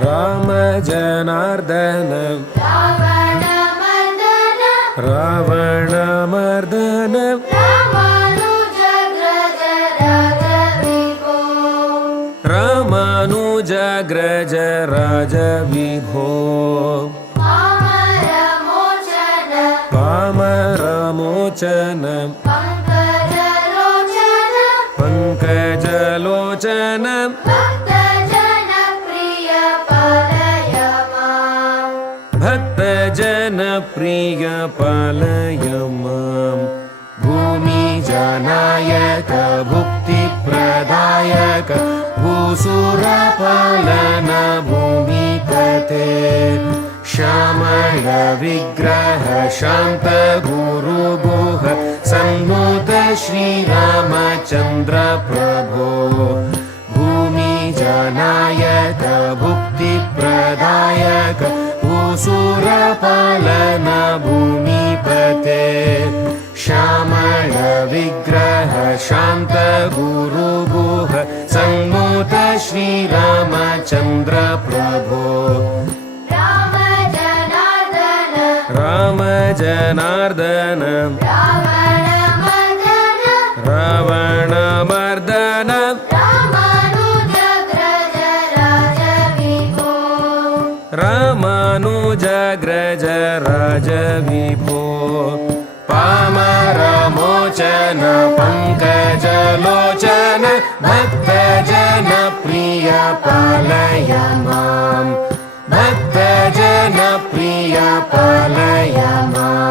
राम जनार्दन रावणमर्दन रामानुजाग्रज राजविभो पामरमोचन पङ्कजलोचन भक्तजनप्रिय पालय मां भूमिजनायक भुक्तिप्रदायक भूसुरपालन भूमिपते श्यामल विग्रह शान्त गुरुगुह सन्नुत श्रीरामचन्द्र प्रभो भूमिजनायक भुक्तिप्रदायक भूसुरपालन भूमिपते श्यामल विग्रह शान्त गुरुगुह सन्नुत श्रीरामचन्द्र प्रभो राम जनार्दन रावणमर्दन रामानुजाग्रज राजविभो पामरमोचन पङ्कजलोचन भक्तजनप्रिय पालय मां भक्तजनप्रिय पालय माम्।